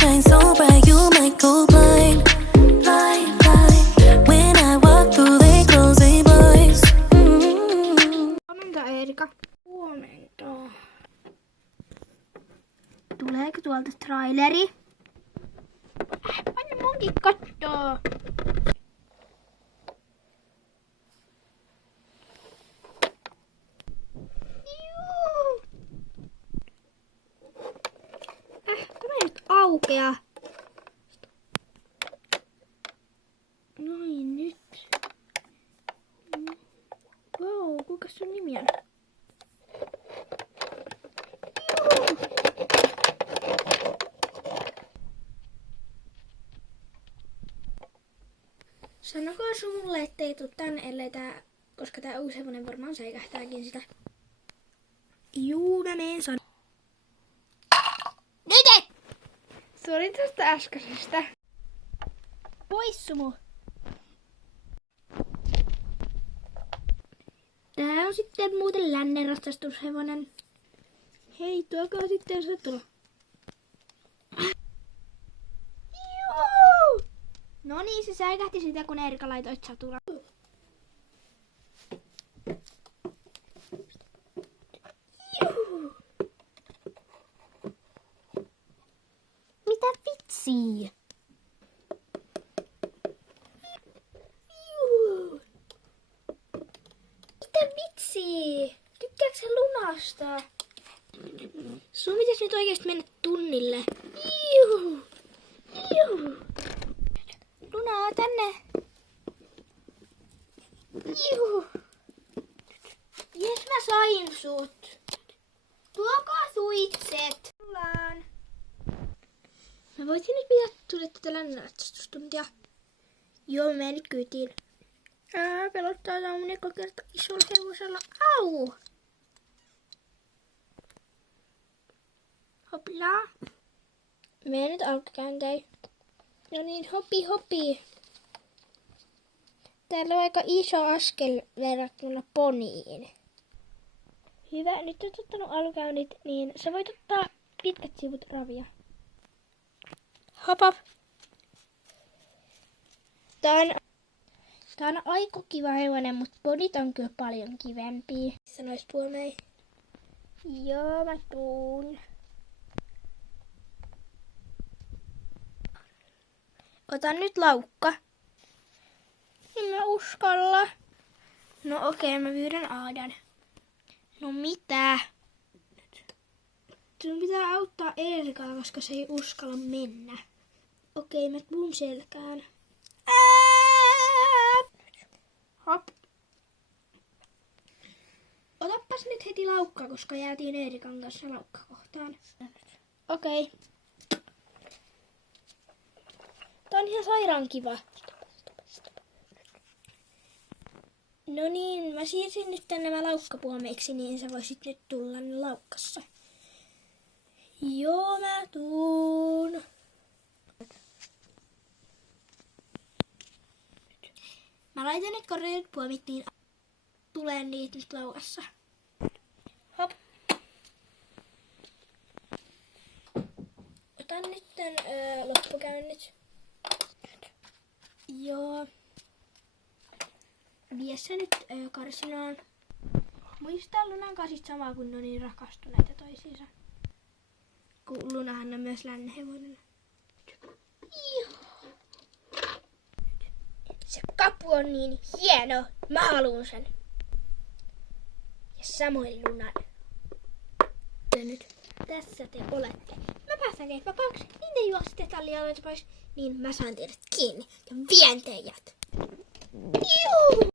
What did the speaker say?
shine so bright, you might go blind, blind, blind. When I walk through, they close their blinds. Huomenta, Eerika. Huomenta. Tuleeko tuolta traileri? Anna munkin kattoo. Tämä ei nyt aukea. Noin nyt. Wow, kuinka sun nimi on? Sanokaa mulle, ettei tuu tän, ellei koska tää uusi hevonen varmaan säikähtääkin sitä. Juu, mä meen Nyt! Sori tästä äskeisestä. Pois Sumu. Tää on sitten muuten lännen ratsastushevonen. Hei, tuokaa sitten se tulla. Juu! No niin, se säikähti sitä, kun Eerika laitoi satulaan. Mitä vitsiä? Mitä vitsiä? Tykkääksä sä lunasta? Sun pitäisi nyt oikeesti mennä tunnille. Juhu. Juhu. Luna, tänne. Juhu. Jes, mä sain sut. Tuokaa suitset. Tullaan. Mä voisin nyt pitää tulla tätä lännänratsastustuntia. Joo, mä menen nyt kyytiin. Pelottaa tää mun eka kerta isolla hevosella. Au! Hoplaa. Mene nyt alkukääntein. No niin, hopi. Täällä on aika iso askel verrattuna poniin. Hyvä, nyt oot ottanut alkukäynnit, niin sä voit ottaa pitkät sivut ravia. Hop hop. Tää on aika kiva hevonen, mutta ponit on kyllä paljon kivempia. Sanois Tuomei. Joo, mä tuun. Otan nyt laukka. En mä uskalla. No okei, mä pyydän Aadan. No mitä? Sun pitää auttaa Eerikaa, koska se ei uskalla mennä. Okei, mä tuun selkään. Hop. Otappas nyt heti laukka, koska jäätiin Eerikan kanssa laukkakohtaan. Okei. Tää on ihan sairaan kiva. No niin, mä siirsin nyt tänne nämä laukkapuomeiksi, niin sä voisit nyt tulla laukkassa. Joo, mä tuun. Mä laitan nyt korjatut puomit, niin tulee niitä nyt laukassa. Hop. Otan nyt tän loppukäynnit. Joo. Vie se nyt karsinaan. Muista Lunan kanssa samaa, kun ne on niin rakastuneita toisiinsa. Kun Lunahan on myös lännenhevonen. Se kapu on niin hieno. Mä haluun sen. Ja samoin Lunan. Ja nyt tässä te olette. Mä päästän teidät vapaaksi, niin te juoksitte tallialueelta pois, niin mä saan teidät kiinni ja vien teidät. Juu!